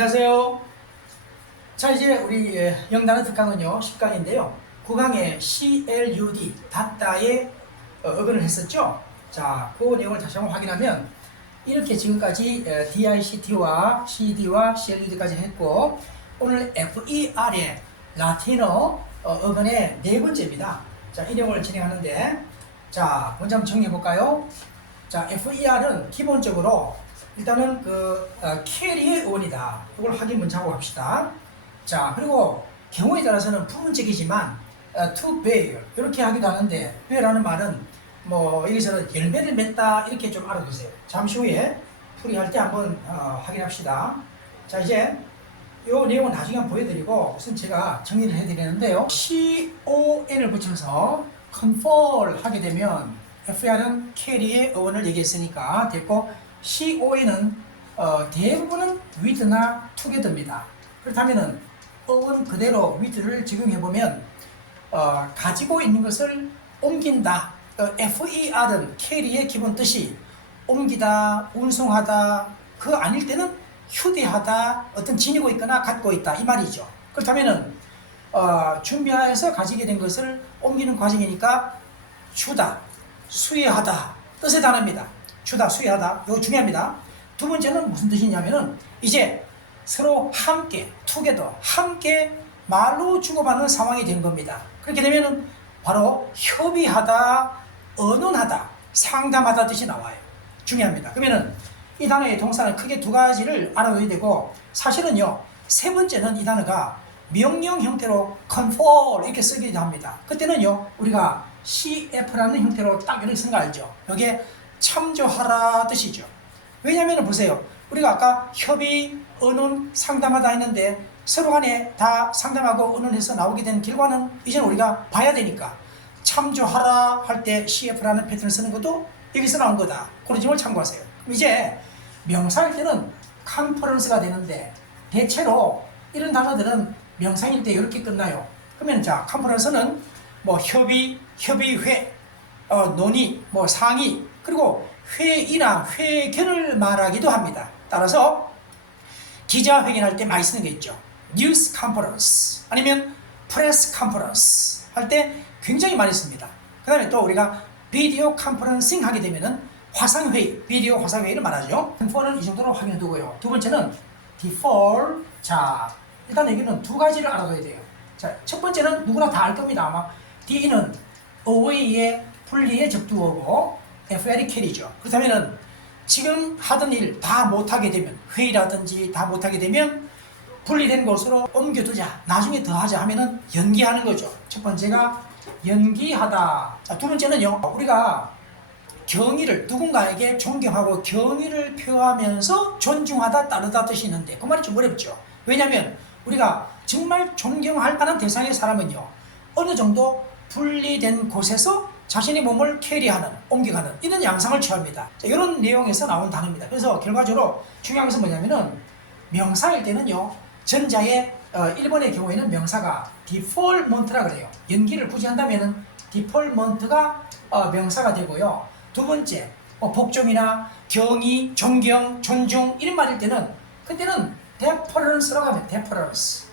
안녕하세요. 자, 이제 우리 영단어 특강은요 10강인데요 9강에 CLUD 닫다에 어근을 했었죠. 자, 그 내용을 다시 한번 확인하면 이렇게 지금까지 DICT와 CD와 CLUD까지 했고, 오늘 FER의 라틴어 어근의 네 번째입니다. 자, 이 내용을 진행하는데, 자, 먼저 한번 정리해 볼까요? 자, FER은 기본적으로 일단은 캐리의 어원이다. 이걸 확인 먼저 하고 갑시다. 자, 그리고 경우에 따라서는 부분적이지만 to bear 이렇게 하기도 하는데, bear라는 말은 뭐 여기서는 열매를 맺다 이렇게 좀 알아두세요. 잠시 후에 풀이할 때 한번 확인합시다. 자, 이제 이 내용은 나중에 한번 보여드리고 우선 제가 정리를 해드리는데요. CON을 붙여서 confer 하게 되면 FR은 캐리의 어원을 얘기했으니까 됐고, CON은 대부분은 with나 together입니다. 그렇다면은 어원 그대로 with를 적용해보면 가지고 있는 것을 옮긴다. FER은 캐리의 기본 뜻이 옮기다, 운송하다, 그 아닐 때는 휴대하다, 어떤 지니고 있거나 갖고 있다 이 말이죠. 그렇다면은 준비해서 가지게 된 것을 옮기는 과정이니까 주다, 수여하다 뜻의 단어입니다. 주다, 수여하다. 이거 중요합니다. 두 번째는 무슨 뜻이냐면은 이제 서로 함께, together, 함께 말로 주고받는 상황이 된 겁니다. 그렇게 되면은 바로 협의하다, 의논하다, 상담하다 뜻이 나와요. 중요합니다. 그러면은 이 단어의 동사는 크게 두 가지를 알아둬야 되고, 사실은요 세 번째는 이 단어가 명령 형태로 confer 이렇게 쓰기도 합니다. 그때는요 우리가 CF라는 형태로 딱 이렇게 쓴 거 알죠? 여기에 참조하라 뜻이죠. 왜냐하면 보세요, 우리가 아까 협의, 의논, 상담하다 했는데 서로 간에 다 상담하고 의논해서 나오게 된 결과는 이제는 우리가 봐야 되니까 참조하라 할 때 CF라는 패턴을 쓰는 것도 여기서 나온 거다. 그런 점을 참고하세요. 이제 명사일 때는 컨퍼런스가 되는데, 대체로 이런 단어들은 명사일 때 이렇게 끝나요. 그러면 자, 컨퍼런스는 뭐 협의, 협의회, 논의, 뭐 상의, 그리고 회의나 회견을 말하기도 합니다. 따라서 기자회견할 때 많이 쓰는 게 있죠. 뉴스 컨퍼런스 아니면 프레스 컨퍼런스 할 때 굉장히 많이 씁니다. 그 다음에 또 우리가 비디오 컨퍼런싱 하게 되면은 화상회의, 비디오 화상회의를 말하죠. confer는 이 정도로 확인해 두고요. 두 번째는 defer. 자, 일단 여기는 두 가지를 알아둬야 돼요. 자, 첫 번째는 누구나 다 알 겁니다. 아마 D는 away의 분리의 접두어고 FR이 캐리죠. 그렇다면은 지금 하던 일 다 못하게 되면, 회의라든지 다 못하게 되면 분리된 곳으로 옮겨두자, 나중에 더 하자 하면은 연기하는 거죠. 첫 번째가 연기하다. 자, 두 번째는요, 우리가 경의를, 누군가에게 존경하고 경의를 표하면서 존중하다, 따르다 뜻이 있는데 그 말이 좀 어렵죠. 왜냐하면 우리가 정말 존경할 만한 대상의 사람은요 어느 정도 분리된 곳에서 자신의 몸을 캐리하는, 옮겨가는 이런 양상을 취합니다. 자, 이런 내용에서 나온 단어입니다. 그래서 결과적으로 중요한 것은 뭐냐면은 명사일 때는요 전자의 일본의 경우에는 명사가 defaultment라 그래요. 연기를 굳이 한다면은 defaultment가 명사가 되고요. 두 번째 복종이나 경의, 존경, 존중 이런 말일 때는 그때는 deference라고 하면 deference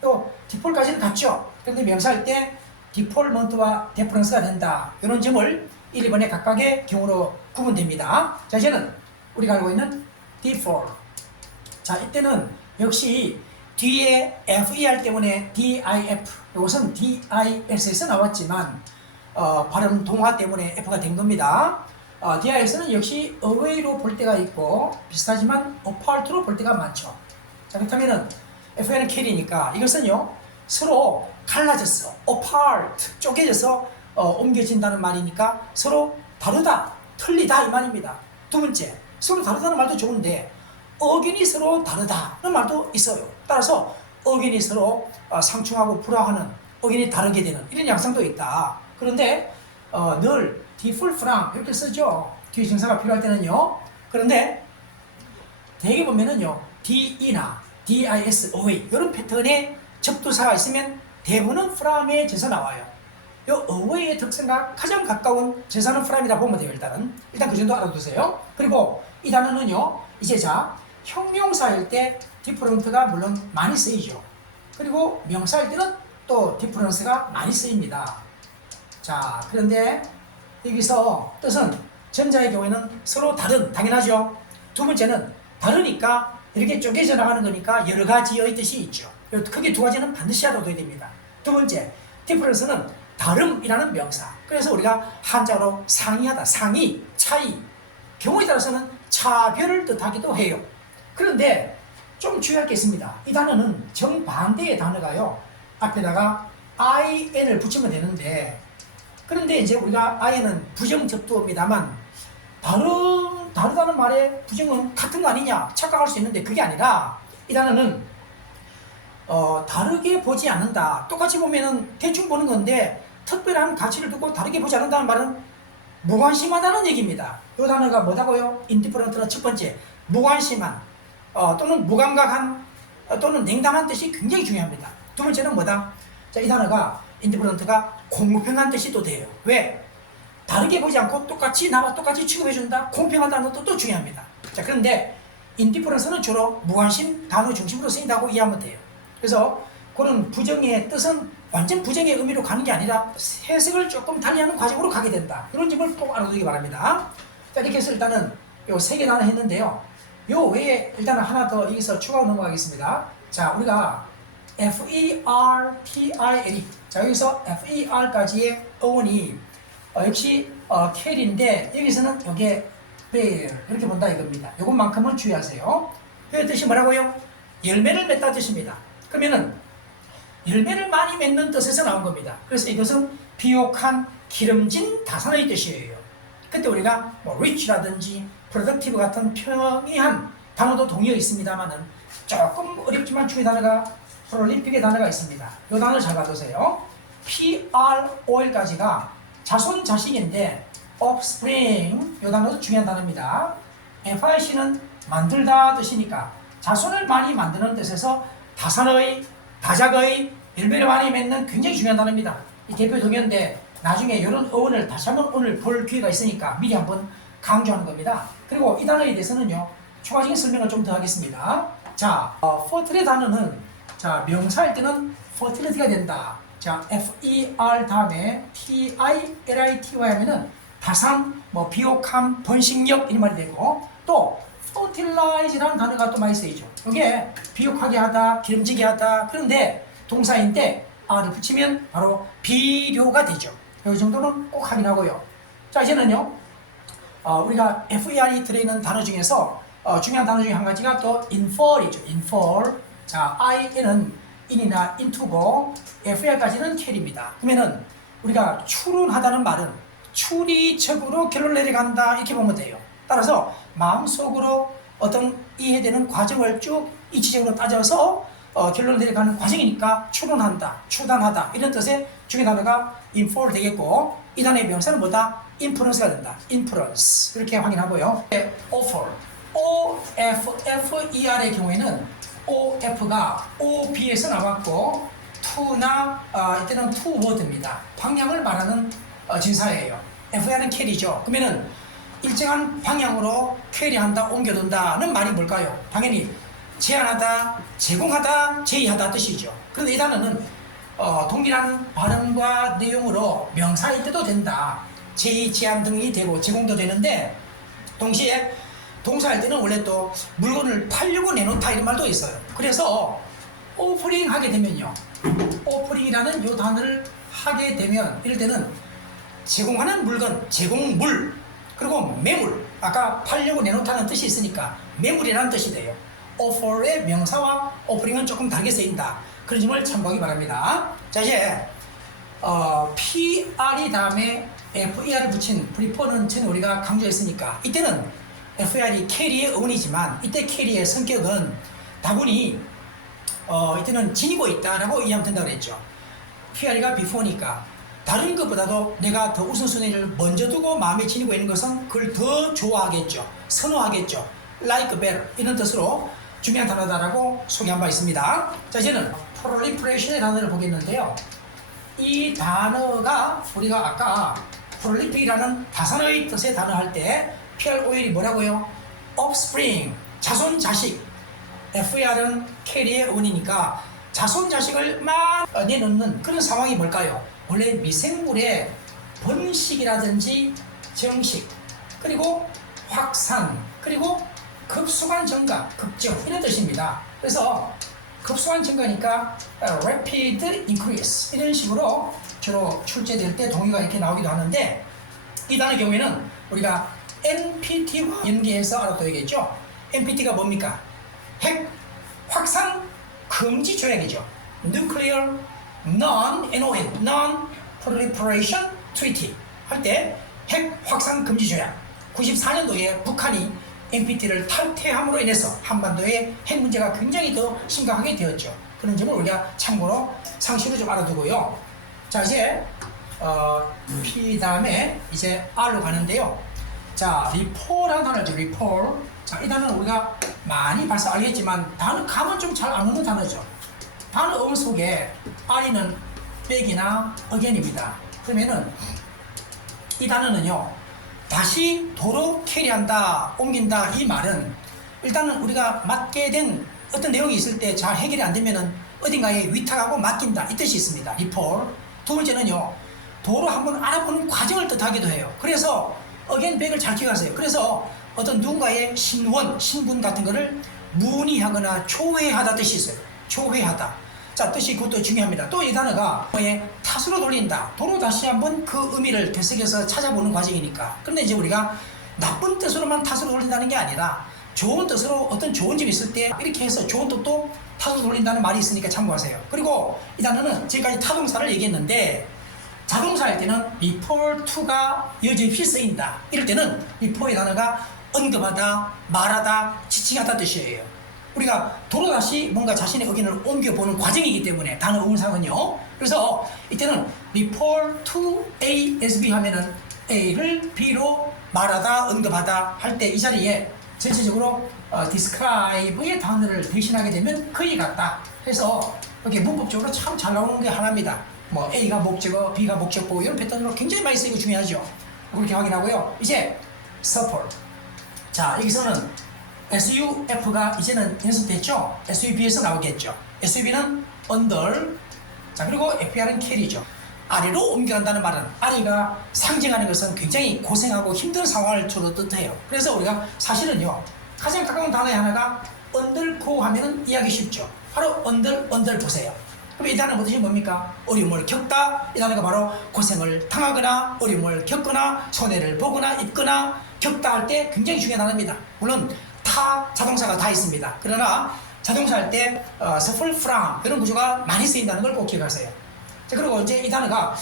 또 default까지는 같죠. 그런데 명사일 때 디폴먼트와 데퍼런스가 된다. 이런 점을 1, 2번의 각각의 경우로 구분됩니다. 자, 이제는 우리가 알고 있는 default. 자, 이때는 역시 뒤에 FER 때문에 DIF, 이것은 DIS에서 나왔지만 발음 동화 때문에 F가 된 겁니다. DIS는 역시 away로 볼 때가 있고 비슷하지만 apart로 볼 때가 많죠. 자, 그렇다면은 FER는 캐리니까 이것은요 서로 갈라졌어, apart, 쪼개져서 옮겨진다는 말이니까 서로 다르다, 틀리다 이 말입니다. 두 번째, 서로 다르다는 말도 좋은데 의견이 서로 다르다는 말도 있어요. 따라서 의견이 서로 상충하고 불화하는, 의견이 다르게 되는 이런 양상도 있다. 그런데 늘 differ from 이렇게 쓰죠. 뒤에 증사가 필요할 때는요. 그런데 대개 보면은요 DE나 DIS, away 이런 패턴의 접두사가 있으면 대부분은 from의 제사 나와요. 이 away의 특성과 가장 가까운 제사는 from이라 보면 돼요. 일단 그 정도 알아두세요. 그리고 이 단어는요 이제 자 형용사일 때 different가 물론 많이 쓰이죠. 그리고 명사일 때는 또 difference가 많이 쓰입니다. 자, 그런데 여기서 뜻은 전자의 경우에는 서로 다른, 당연하죠. 두 번째는 다르니까 이렇게 쪼개져 나가는 거니까 여러 가지의 뜻이 있죠. 크게 두 가지는 반드시 알아둬야 됩니다. 두 번째, difference는 다름이라는 명사. 그래서 우리가 한자로 상이하다, 상이, 차이, 경우에 따라서는 차별을 뜻하기도 해요. 그런데 좀 주의할 게 있습니다. 이 단어는 정반대의 단어가요. 앞에다가 in을 붙이면 되는데, 그런데 이제 우리가 in은 부정접두어입니다만 다르다는 말에 부정은 같은 거 아니냐 착각할 수 있는데 그게 아니라 이 단어는 다르게 보지 않는다. 똑같이 보면은 대충 보는 건데 특별한 가치를 두고 다르게 보지 않는다는 말은 무관심하다는 얘기입니다. 이 단어가 뭐다고요? indifferent는 첫 번째, 무관심한 또는 무감각한 또는 냉담한 뜻이 굉장히 중요합니다. 두 번째는 뭐다? 자, 이 단어가 indifferent가 공평한 뜻이 또 돼요. 왜? 다르게 보지 않고 똑같이 나와 똑같이 취급해준다. 공평하다는 것도 또 중요합니다. 자, 그런데 indifference는 주로 무관심 단어 중심으로 쓰인다고 이해하면 돼요. 그래서 그런 부정의 뜻은 완전 부정의 의미로 가는 게 아니라 해석을 조금 달리하는 과정으로 가게 된다. 이런 점을 꼭 알아두기 바랍니다. 자, 이렇게 해서 일단은 요 세 개 단어 했는데요. 요 외에 일단은 하나 더 여기서 추가로 넘어가겠습니다. 자, 우리가 fertile. 자, 여기서 fer까지의 어원이 역시 car인데 여기서는 이게 bear 이렇게 본다 이겁니다. 이것만큼은 주의하세요. 그 뜻이 뭐라고요? 열매를 맺다 뜻입니다. 그러면은 열매를 많이 맺는 뜻에서 나온 겁니다. 그래서 이것은 비옥한 기름진 다산의 뜻이에요. 그때 우리가 뭐 rich라든지 productive 같은 평이한 단어도 동의어 있습니다만은 조금 어렵지만 주의 단어가 prolific의 단어가 있습니다. 이 단어를 잘 봐두세요. PROL까지가 자손 자식인데 offspring 이 단어도 중요한 단어입니다. FIC는 만들다 뜻이니까 자손을 많이 만드는 뜻에서 다산의, 다작의, 열매를 많이 맺는 굉장히 중요한 단어입니다. 이 대표 동의어인데 나중에 이런 어원을 다시 한번 오늘 볼 기회가 있으니까 미리 한번 강조하는 겁니다. 그리고 이 단어에 대해서는요, 추가적인 설명을 좀 더 하겠습니다. 자, fertile 단어는 자, 명사일 때는 fertility가 된다. 자, FER 다음에 TILITY 하면은 다산, 뭐 비옥함, 번식력 이런 말이 되고 또 fertilize라는 단어가 또 많이 쓰이죠. 이게 비옥하게 하다, 기름지게 하다. 그런데 동사인데 R을 붙이면 바로 비료가 되죠. 이 정도는 꼭 확인하고요. 자, 이제는요, 우리가 FER이 들어있는 단어 중에서 중요한 단어 중에 한 가지가 또 infer이죠. infer. 자, IN은 in이나 into고 FER까지는 car입니다. 그러면은 우리가 추론하다는 말은 추리적으로 결론을 내려간다 이렇게 보면 돼요. 따라서 마음속으로 어떤 이해되는 과정을 쭉 이치적으로 따져서 결론을 내려가는 과정이니까 추론한다, 추단하다 이런 뜻의 중요 단어가 infer 되겠고 이 단어의 명사는 뭐다? inference가 된다. inference 이렇게 확인하고요. offer, OFFER의 경우에는 OF가 OB에서 나왔고 to나 이때는 toward입니다. 방향을 말하는 진사예요. FER는 carry죠. 그러면은 일정한 방향으로 캐리한다, 옮겨둔다는 말이 뭘까요? 당연히 제안하다, 제공하다, 제의하다 뜻이죠. 그런데 이 단어는 동일한 발음과 내용으로 명사일 때도 된다. 제의, 제안 등이 되고 제공도 되는데 동시에 동사할 때는 원래 또 물건을 팔려고 내놓다 이런 말도 있어요. 그래서 오프닝 하게 되면요, 오프닝이라는 이 단어를 하게 되면 이럴 때는 제공하는 물건, 제공물, 그리고 매물, 아까 팔려고 내놓다는 뜻이 있으니까 매물이라는 뜻이 돼요. offer의 명사와 오프닝은 조금 다르게 쓰인다. 그런 점을 참고하기 바랍니다. 자, 이제 PR이 다음에 FER을 붙인 prefer는 전에 우리가 강조했으니까 이때는 FER이 캐리의 어원이지만 이때 캐리의 성격은 다분히 이때는 지니고 있다라고 이해하면 된다고 그랬죠. PR이가 before니까 다른 것보다도 내가 더 우선순위를 먼저 두고 마음에 지니고 있는 것은 그걸 더 좋아하겠죠. 선호하겠죠. like better 이런 뜻으로 중요한 단어다라고 소개한 바 있습니다. 자, 이제는 proliferation의 단어를 보겠는데요. 이 단어가 우리가 아까 prolific이라는 다산의 뜻의 단어 할 때 PROL이 뭐라고요? offspring, 자손 자식, FER은 캐리의 원이니까 자손 자식을 막 내놓는 그런 상황이 뭘까요? 원래 미생물의 번식이라든지 정식, 그리고 확산, 그리고 급속한 증가, 급증 이런 뜻입니다. 그래서 급속한 증가니까 rapid increase 이런 식으로 주로 출제될 때 동의가 이렇게 나오기도 하는데, 이 단어 경우에는 우리가 NPT와 연계해서 알아둬야겠죠. NPT가 뭡니까? 핵 확산 금지 조약이죠. Nuclear Non-NON, Non-Proliferation Treaty 할 때 핵 확산 금지 조약. 94년도에 북한이 NPT를 탈퇴함으로 인해서 한반도의 핵 문제가 굉장히 더 심각하게 되었죠. 그런 점을 우리가 참고로 상식으로 좀 알아두고요. 자, 이제 P 다음에 이제 R로 가는데요. 자, 리폴이라는 단어죠. 리폴. 자, 이 단어는 우리가 많이 벌써 알겠지만 단어 감은 좀 잘 안 오는 단어죠. 단어 어원 속에 R이는 백이나 again입니다. 그러면은 이 단어는요, 다시 도로 캐리한다, 옮긴다, 이 말은 일단은 우리가 맡게 된 어떤 내용이 있을 때 잘 해결이 안 되면은 어딘가에 위탁하고 맡긴다, 이 뜻이 있습니다. 리폴. 두 번째는요, 도로 한번 알아보는 과정을 뜻하기도 해요. 그래서 again, back을 잘 기억하세요. 그래서 어떤 누군가의 신원, 신분 같은 거를 문의하거나 초회하다 뜻이 있어요. 초회하다. 자, 뜻이 그것도 중요합니다. 또 이 단어가 탓으로 돌린다. 도로 다시 한번 그 의미를 되새겨서 찾아보는 과정이니까. 그런데 이제 우리가 나쁜 뜻으로만 탓으로 돌린다는 게 아니라 좋은 뜻으로 어떤 좋은 점이 있을 때 이렇게 해서 좋은 뜻도 탓으로 돌린다는 말이 있으니까 참고하세요. 그리고 이 단어는 지금까지 타동사를 얘기했는데, 자동사 할 때는 before to가 여지없이 쓰인다. 이럴 때는 before의 단어가 언급하다, 말하다, 지칭하다 뜻이에요. 우리가 도로 다시 뭔가 자신의 의견을 옮겨보는 과정이기 때문에 단어 의문상은요. 그래서 이때는 before to A as B 하면은 A를 B로 말하다, 언급하다 할 때 이 자리에 전체적으로 describe의 단어를 대신하게 되면 거의 같다. 해서 이렇게 문법적으로 참 잘 나오는 게 하나입니다. 뭐 A가 목적어, B가 목적보 이런 패턴으로 굉장히 많이 쓰이고 중요하죠. 그렇게 확인하고요. 이제 support. 자, 여기서는 SUF가 이제는 연습됐죠? SUV에서 나오겠죠. SUV는 under, 자, 그리고 FER은 carry죠. 아래로 옮겨간다는 말은 아래가 상징하는 것은 굉장히 고생하고 힘든 상황을 주로 뜻해요. 그래서 우리가 사실은요, 가장 가까운 단어의 하나가 undergo 하면은 이해하기 쉽죠. 바로 under 보세요. 그럼 이 단어 뜻이 뭡니까? 어려움을 겪다. 이 단어가 바로 고생을 당하거나 어려움을 겪거나 손해를 보거나 입거나 겪다 할 때 굉장히 중요한 단어입니다. 물론 타 자동사가 다 있습니다. 그러나 자동사 할 때 suffer from 이런 구조가 많이 쓰인다는 걸 꼭 기억하세요. 자, 그리고 이제 이 단어가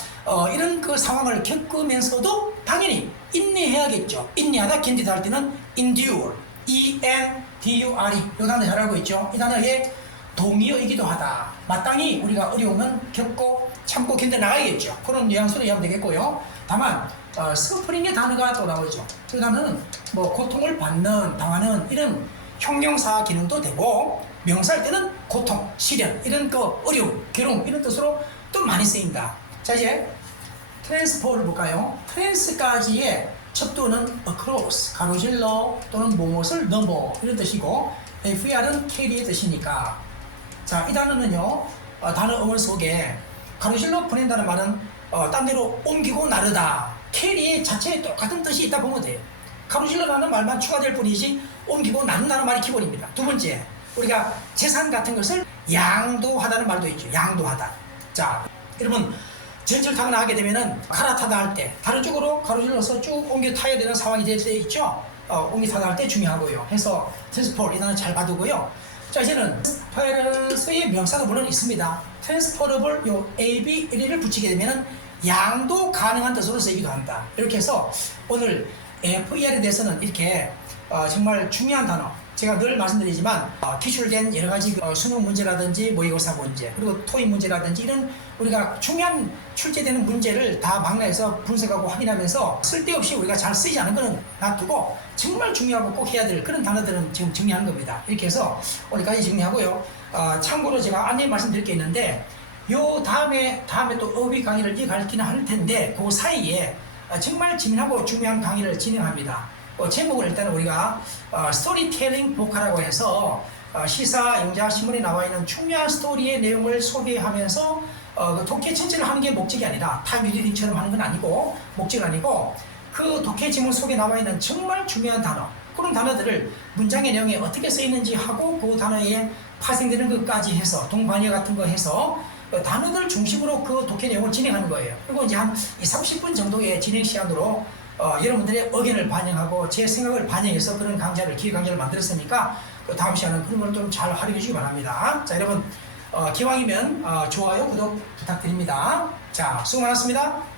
이런 그 상황을 겪으면서도 당연히 인내해야겠죠. 인내하다, 견디다 할 때는 endure, E-N-D-U-R-E 이 단어 잘 알고 있죠. 이 단어의 동의어이기도 하다. 마땅히 우리가 어려움은 겪고 참고 견뎌 나가야겠죠. 그런 뉘앙스로 이해하면 되겠고요. 다만 스프링의 단어가 또 나오죠. 그 단어는 뭐 고통을 받는, 당하는 이런 형용사 기능도 되고, 명사할 때는 고통, 시련 이런 그 어려움, 괴로움 이런 뜻으로 또 많이 쓰인다. 자, 이제 트랜스포를 볼까요? 트랜스까지의 척도는 across, 가로질러 또는 무엇을 넘어 이런 뜻이고, FER은 carry의 뜻이니까. 자, 이 단어는요, 단어 어원 속에 가로질러 보낸다는 말은 딴 데로 옮기고 나르다. 캐리 자체에 똑같은 뜻이 있다 보면 돼요. 가로질러라는 말만 추가될 뿐이지 옮기고 나눈다는 말이 기본입니다. 두 번째, 우리가 재산 같은 것을 양도하다는 말도 있죠. 양도하다. 자, 여러분 전철 타거나 하게 되면은 갈아타다 할 때 다른 쪽으로 가로질러서 쭉 옮겨 타야 되는 상황이 될 때 있죠. 옮겨 타다 할 때 중요하고요. 해서 트랜스포트 이 단어 잘 봐두고요. 자, 이제는 트랜스의 명사가 물론 있습니다. 트랜스포러블 요 AB, LE를 붙이게 되면은 양도 가능한 뜻으로 쓰이기도 한다. 이렇게 해서 오늘 FER에 대해서는 이렇게 정말 중요한 단어, 제가 늘 말씀드리지만 기출된 여러 가지 수능 문제라든지 모의고사 문제, 그리고 토익 문제라든지 이런 우리가 중요한 출제되는 문제를 다 망라해서 분석하고 확인하면서 쓸데없이 우리가 잘 쓰이지 않은 것은 놔두고 정말 중요하고 꼭 해야 될 그런 단어들은 지금 정리하는 겁니다. 이렇게 해서 오늘까지 정리하고요. 참고로 제가 안내 말씀드릴 게 있는데, 요 다음에 또 어휘 강의를 이어가기는 할 텐데 그 사이에 정말 재미나고 중요한 강의를 진행합니다. 제목을 일단 우리가 스토리텔링 보카라고 해서 시사, 영자, 신문에 나와 있는 중요한 스토리의 내용을 소개하면서 그 독해 전체를 하는 게 목적이 아니라 타임 리딩처럼 하는 건 아니고 목적은 아니고 그 독해 지문 속에 나와 있는 정말 중요한 단어 그런 단어들을 문장의 내용에 어떻게 써 있는지 하고 그 단어에 파생되는 것까지 해서 동반어 같은 거 해서 단어들 중심으로 그 독해 내용을 진행하는 거예요. 그리고 이제 한 30분 정도의 진행 시간으로 여러분들의 의견을 반영하고 제 생각을 반영해서 그런 기획 강좌를 만들었으니까 다음 시간은 그런 걸 좀 잘 활용해 주시기 바랍니다. 자, 여러분 기왕이면 좋아요, 구독 부탁드립니다. 자, 수고 많았습니다.